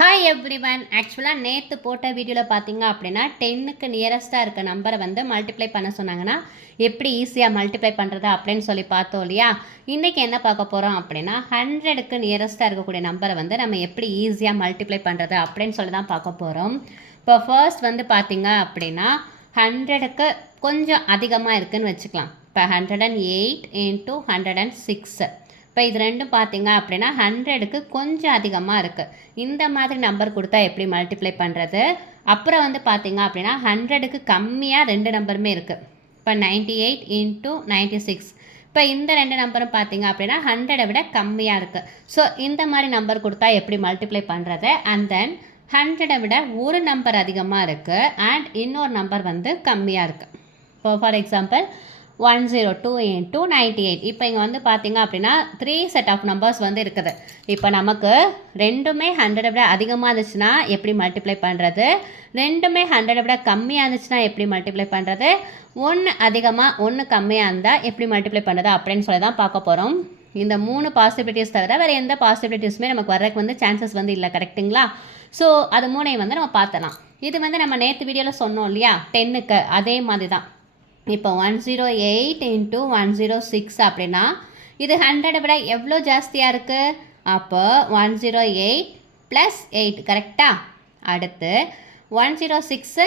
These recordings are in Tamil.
Hi everyone. ஆக்சுவலாக நேற்று போட்ட வீடியோவில் பார்த்தீங்க அப்படின்னா 10க்கு நியரஸ்ட்டாக இருக்க நம்பரை வந்து மல்டிப்ளை பண்ண சொன்னாங்கன்னா எப்படி ஈஸியாக மல்டிப்ளை பண்ணுறது அப்படின்னு சொல்லி பார்த்தோம் இல்லையா. இன்றைக்கி என்ன பார்க்க போகிறோம் அப்படின்னா 100க்கு நியரஸ்ட்டாக இருக்கக்கூடிய நம்பரை வந்து நம்ம எப்படி ஈஸியாக மல்டிப்ளை பண்ணுறது அப்படின்னு சொல்லி தான் பார்க்க போகிறோம். இப்போ ஃபர்ஸ்ட் வந்து பார்த்தீங்க அப்படின்னா 100க்கு கொஞ்சம் அதிகமாக இருக்குதுன்னு வச்சுக்கலாம். இப்போ 108 × 106. இப்போ இது ரெண்டும் பார்த்தீங்க அப்படின்னா 100க்கு கொஞ்சம் அதிகமாக இருக்குது. இந்த மாதிரி நம்பர் கொடுத்தா எப்படி மல்டிப்ளை பண்ணுறது. அப்புறம் வந்து பார்த்தீங்க அப்படின்னா 100க்கு கம்மியாக ரெண்டு நம்பருமே இருக்குது. இப்போ 98 × 96. இப்போ இந்த ரெண்டு நம்பரும் பார்த்தீங்க அப்படின்னா 100 விட கம்மியாக இருக்குது. ஸோ இந்த மாதிரி நம்பர் கொடுத்தா எப்படி மல்டிப்ளை பண்ணுறது. அண்ட் தென் 100 விட ஒரு நம்பர் அதிகமாக இருக்குது அண்ட் இன்னொரு நம்பர் வந்து கம்மியாக இருக்குது. இப்போ ஃபார் எக்ஸாம்பிள் 102 × 98. இப்போ இங்கே வந்து பார்த்தீங்க அப்படின்னா 3 செட் ஆஃப் நம்பர்ஸ் வந்து இருக்குது. இப்போ நமக்கு ரெண்டுமே 100 விட அதிகமாக இருந்துச்சுன்னா எப்படி மல்டிப்ளை பண்ணுறது, ரெண்டுமே 100 விட கம்மியாக இருந்துச்சுன்னா எப்படி மல்டிப்ளை பண்ணுறது, ஒன்று அதிகமாக ஒன்று கம்மியாக இருந்தால் எப்படி மல்டிப்ளை பண்ணுறது அப்படின்னு சொல்லி தான் பார்க்க போகிறோம். இந்த 3 பாசிபிலிட்டிஸ் தவிர வேறு எந்த பாசிபிலிட்டிஸுமே நமக்கு வர்றதுக்கு வந்து சான்சஸ் வந்து இல்லை. கரெக்டுங்களா? ஸோ அது 3ஐயும் வந்து நம்ம பார்த்தலாம். இது வந்து நம்ம நேற்று வீடியோவில் சொன்னோம் இல்லையா 10க்கு, அதே மாதிரி தான். இப்போ 108 × 106 அப்படின்னா இது 100 விட எவ்வளோ ஜாஸ்தியாக இருக்குது. அப்போ 108 + 8 கரெக்டாக. அடுத்து 106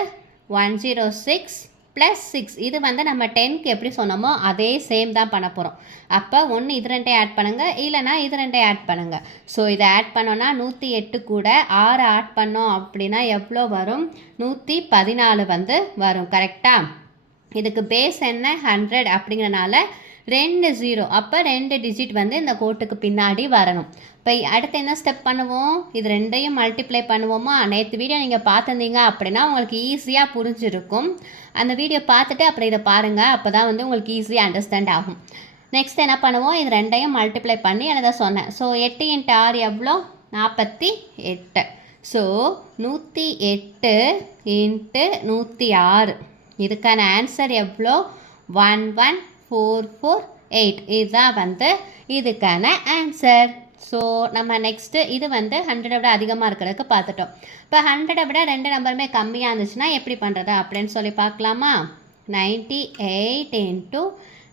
106 + 6. இது வந்து நம்ம 10க்கு எப்படி சொன்னோமோ அதே சேம் தான் பண்ண போகிறோம். அப்போ ஒன்று இது ரெண்டையும் ஆட் பண்ணுங்கள், இல்லைனா இது ரெண்டையும் ஆட் பண்ணுங்கள். ஸோ இதை ஆட் பண்ணோன்னா 108 கூட 6 ஆட் பண்ணோம் அப்படின்னா எவ்வளோ வரும், 114 வந்து வரும். கரெக்டாக. இதுக்கு பேஸ் என்ன 100 அப்படிங்கிறனால 2 0. அப்போ 2 டிஜிட் வந்து இந்த கோட்டுக்கு பின்னாடி வரணும். இப்போ அடுத்து என்ன ஸ்டெப் பண்ணுவோம், இது ரெண்டையும் மல்டிப்ளை பண்ணுவோமா. நேற்று வீடியோ நீங்கள் பார்த்துருந்தீங்க அப்படின்னா உங்களுக்கு ஈஸியாக புரிஞ்சிருக்கும். அந்த வீடியோ பார்த்துட்டு அப்புறம் இதை பாருங்கள், அப்போ தான் வந்து உங்களுக்கு ஈஸியாக அண்டர்ஸ்டாண்ட் ஆகும். நெக்ஸ்ட் என்ன பண்ணுவோம், இது ரெண்டையும் மல்டிப்ளை பண்ணி எழுத சொன்னேன். ஸோ 8 × 6 எவ்வளோ, 48. ஸோ 108 × 106. இதுக்கான ஆன்சர் எவ்வளோ, 11448. இதுதான் வந்து இதுக்கான ஆன்சர். ஸோ நம்ம நெக்ஸ்ட்டு இது வந்து 100 விட அதிகமாக இருக்கிறதுக்கு பார்த்துட்டோம். இப்போ 100 விட ரெண்டு நம்பருமே கம்மியாக இருந்துச்சுன்னா எப்படி பண்ணுறது அப்படின்னு சொல்லி பார்க்கலாமா. 98 ×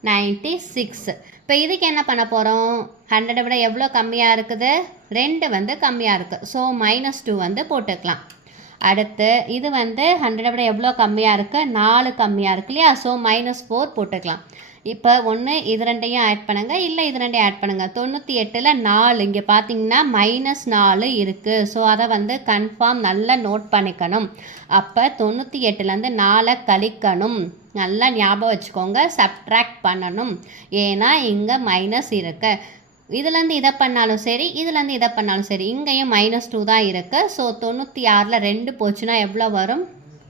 96. இப்போ இதுக்கு என்ன பண்ண போகிறோம், 100 விட எவ்வளோ கம்மியாக இருக்குது, 2 வந்து கம்மியாக இருக்குது. ஸோ -2 வந்து போட்டுக்கலாம். அடுத்து இது வந்து 100 விட எவ்வளோ கம்மியாக இருக்குது, 4 கம்மியாக இருக்கு இல்லையா. ஸோ -4 போட்டுக்கலாம். இப்போ ஒன்று இது ரெண்டையும் ஆட் பண்ணுங்கள், இல்லை இது ரெண்டையும் ஆட் பண்ணுங்கள். 98ல் 4 இங்கே பார்த்தீங்கன்னா -4 இருக்குது. ஸோ அதை வந்து கன்ஃபார்ம் நல்லா நோட் பண்ணிக்கணும். அப்போ 98லேருந்து 4 கழிக்கணும். நல்லா ஞாபகம் வச்சுக்கோங்க, சப்ட்ராக்ட் பண்ணணும். ஏன்னா இங்கே மைனஸ் இருக்குது. இதுலேருந்து இதை பண்ணாலும் சரி, இதுலேருந்து இதை பண்ணாலும் சரி, இங்கேயும் -2 தான் இருக்குது. ஸோ 96ல் 2 போச்சுன்னா எவ்வளோ வரும்,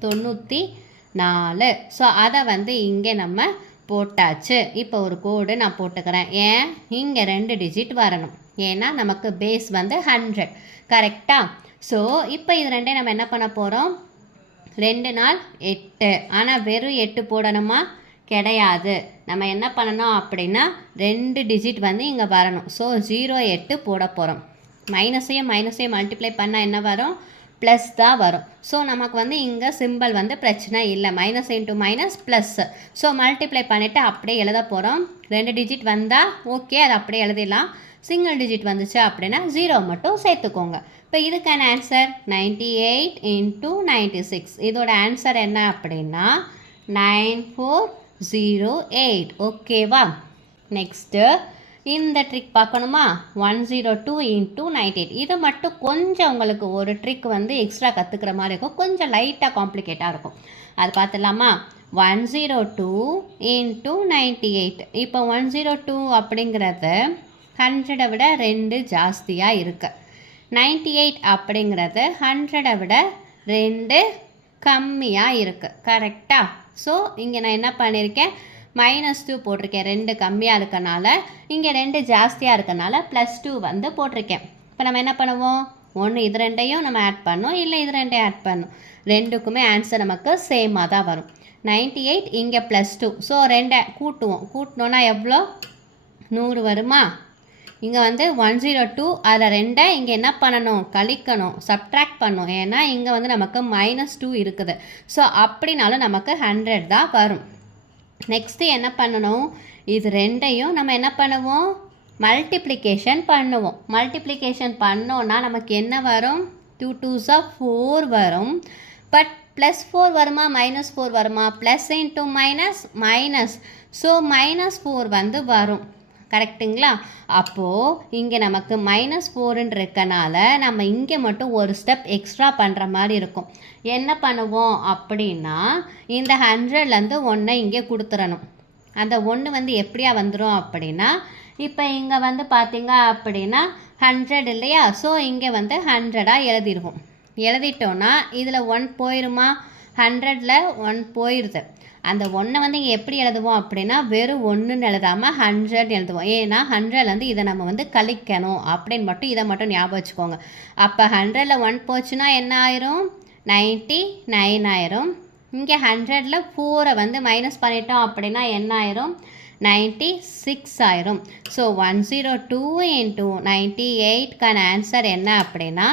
94. ஸோ அதை வந்து இங்கே நம்ம போட்டாச்சு. இப்போ ஒரு கோடு நான் போட்டுக்கிறேன். ஏன், இங்கே 2 டிஜிட் வரணும். ஏன்னா நமக்கு பேஸ் வந்து 100. கரெக்டாக. ஸோ இப்போ இது ரெண்டையும் நம்ம என்ன பண்ண போகிறோம், 2 நாள் 8. ஆனால் வெறும் 8 போடணுமா, கிடையாது. நம்ம என்ன பண்ணணும் அப்படின்னா 2 டிஜிட் வந்து இங்கே வரணும். ஸோ 08 போட போகிறோம். மைனஸையும் மல்டிப்ளை பண்ணால் என்ன வரும், ப்ளஸ் தான் வரும். ஸோ நமக்கு வந்து இங்கே சிம்பிள் வந்து பிரச்சனை இல்லை. -× ப்ளஸ். ஸோ மல்டிப்ளை பண்ணிவிட்டு அப்படியே எழுத போகிறோம். 2 டிஜிட் வந்தால் ஓகே, அது அப்படியே எழுதிடலாம். சிங்கிள் டிஜிட் வந்துச்சு அப்படின்னா 0 மட்டும் சேர்த்துக்கோங்க. இப்போ இதுக்கான ஆன்சர் 98 × 96. இதோட ஆன்சர் என்ன அப்படின்னா 9408. ஓகேவா. நெக்ஸ்ட்டு இந்த ட்ரிக் பார்க்கணுமா, 102 × 98. இது மட்டும் கொஞ்சம் உங்களுக்கு ஒரு ட்ரிக் வந்து எக்ஸ்ட்ரா கற்றுக்கிற மாதிரி இருக்கும், கொஞ்சம் லைட்டாக காம்ப்ளிகேட்டாக இருக்கும். அது பார்த்துடலாமா. 102 × 98. இப்போ 102 அப்படிங்கிறது 100 விட 2 ஜாஸ்தியாக இருக்குது. 98 அப்படிங்கிறது 100 விட 2 கம்மியாக இருக்குது. கரெக்டாக. ஸோ இங்கே நான் என்ன பண்ணியிருக்கேன், -2 போட்டிருக்கேன். 2 கம்மியாக இருக்கனால, இங்கே 2 ஜாஸ்தியாக இருக்கனால +2 வந்து போட்டிருக்கேன். இப்போ நம்ம என்ன பண்ணுவோம், ஒன்று இது ரெண்டையும் நம்ம ஆட் பண்ணோம், இல்லை இது ரெண்டையும் ஆட் பண்ணோம். ரெண்டுக்குமே ஆன்சர் நமக்கு சேமாக தான் வரும். 98 இங்கே +2. ஸோ 2 கூட்டுவோம். கூட்டினோன்னா எவ்வளோ, 100 வருமா. இங்கே வந்து 102 அதில் 2 இங்கே என்ன பண்ணணும், கழிக்கணும், சப்ட்ராக்ட் பண்ணணும். ஏன்னா இங்கே வந்து நமக்கு -2 இருக்குது. ஸோ அப்படினாலும் நமக்கு 100 தான் வரும். நெக்ஸ்ட்டு என்ன பண்ணணும், இது ரெண்டையும் நம்ம என்ன பண்ணுவோம், மல்டிப்ளிகேஷன் பண்ணுவோம். மல்டிப்ளிகேஷன் பண்ணோன்னா நமக்கு என்ன வரும், 2 2s 4 வரும். பட் +4 வருமா -4 வருமா, plus into minus minus, so -4 வந்து வரும். கரெக்டுங்களா? அப்போது இங்கே நமக்கு -4ன்னு இருக்கனால நம்ம இங்கே மட்டும் ஒரு ஸ்டெப் எக்ஸ்ட்ரா பண்ணுற மாதிரி இருக்கும். என்ன பண்ணுவோம் அப்படின்னா, இந்த 100லேருந்து 1 இங்கே கொடுத்துடணும். அந்த 1 வந்து எப்படியா வந்துடும் அப்படின்னா, இப்போ இங்கே வந்து பார்த்திங்க அப்படின்னா 100 இல்லையா, ஸோ இங்கே வந்து 100ஆக எழுதிடுவோம். எழுதிட்டோன்னா இதில் 1 போயிடுமா, 100ல் 1 போயிடுது. அந்த 1 வந்து இங்கே எப்படி எழுதுவோம் அப்படின்னா, வெறும் 1ன்னு எழுதாமல் 100 எழுதுவோம். ஏன்னா 100லேருந்து இதை நம்ம வந்து கழிக்கணும் அப்படின்னு மட்டும் இதை மட்டும் ஞாபகம் வச்சுக்கோங்க. அப்போ 100ல் 1 போச்சுன்னா என்ன ஆயிரும், 99 ஆயிரும். இங்கே 100ல் 4 வந்து மைனஸ் பண்ணிட்டோம் அப்படின்னா என்ன ஆயிரும், 96 ஆயிரும். ஸோ 102 × 98க்கான ஆன்சர் என்ன அப்படின்னா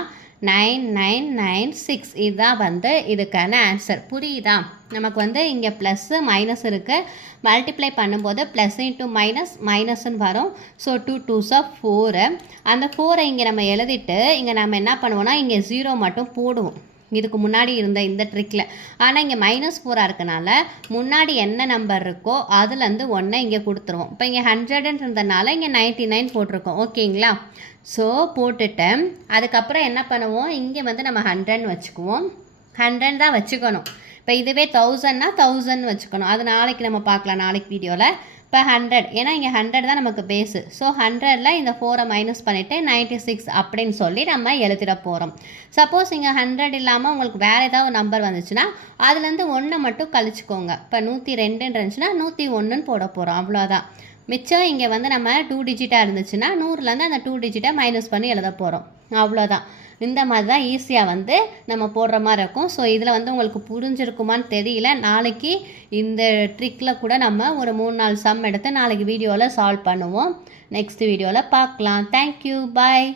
9996. இதுதான் வந்து இதுக்கான ஆன்சர். புரியுதா? நமக்கு வந்து இங்கே ப்ளஸ்ஸு மைனஸ் இருக்குது. மல்டிப்ளை பண்ணும்போது ப்ளஸ் இன்ட்டு மைனஸ் மைனஸ்ன்னு வரும். So 2 2s 4. அந்த 4 இங்கே நம்ம எழுதிட்டு இங்கே நம்ம என்ன பண்ணுவோம்னா இங்கே 0 மட்டும் போடுவோம். இதுக்கு முன்னாடி இருந்த இந்த ட்ரிக்கில். ஆனால் இங்கே -4 இருக்கனால முன்னாடி என்ன நம்பர் இருக்கோ அதுலேருந்து 1 இங்கே கொடுத்துருவோம். இப்போ இங்கே 100ன்றதுனால இங்கே 99 போட்டிருக்கோம். ஓகேங்களா? ஸோ போட்டுட்டேன். அதுக்கப்புறம் என்ன பண்ணுவோம், இங்கே வந்து நம்ம 100ன்னு வச்சுக்குவோம். 100 தான் வச்சுக்கணும். இப்போ இதுவே 1000னா 1000 வச்சுக்கணும். அது நாளைக்கு நம்ம பார்க்கலாம், நாளைக்கு வீடியோவில். இப்போ 100, ஏன்னா இங்கே 100 தான் நமக்கு பேஸு. ஸோ 100ல் இந்த 4 மைனஸ் பண்ணிவிட்டு 96 அப்படின்னு சொல்லி நம்ம எழுதிட போகிறோம். சப்போஸ் இங்கே 100 இல்லாமல் உங்களுக்கு வேறு ஏதாவது நம்பர் வந்துச்சுன்னா அதுலேருந்து 1 மட்டும் கழிச்சுக்கோங்க. இப்போ 102 இருந்துச்சுன்னா 101ன்னு போட போகிறோம். அவ்வளோதான். மிச்சம் இங்கே வந்து நம்ம 2 டிஜிட்டாக இருந்துச்சுன்னா 100லேருந்து அந்த 2 டிஜிட்டை மைனஸ் பண்ணி எழுத போகிறோம். அவ்வளோதான். இந்த மாதிரி தான் ஈஸியாக வந்து நம்ம போடுற மாதிரி இருக்கும். ஸோ இதில் வந்து உங்களுக்கு புரிஞ்சிருக்குமான்னு தெரியல. நாளைக்கு இந்த ட்ரிக்கில் கூட நம்ம ஒரு 3-4 சம் எடுத்து நாளைக்கு வீடியோவில் சால்வ் பண்ணுவோம். நெக்ஸ்ட் வீடியோவில் பார்க்கலாம். தேங்க்யூ, பாய்.